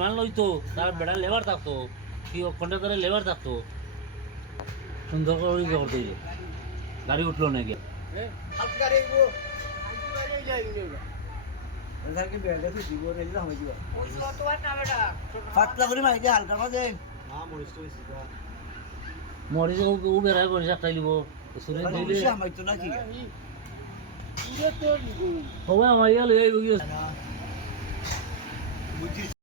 মান লইতো তার বেড়া লেবার থাকতো কি কন্ট্রাক্টরের লেবার থাকতো সুন্দর করে করতে গাড়ি উঠলো নাকি মরিচ ও বেড়াই মরিচ একটাই লিব হবে আমার ইয়া লই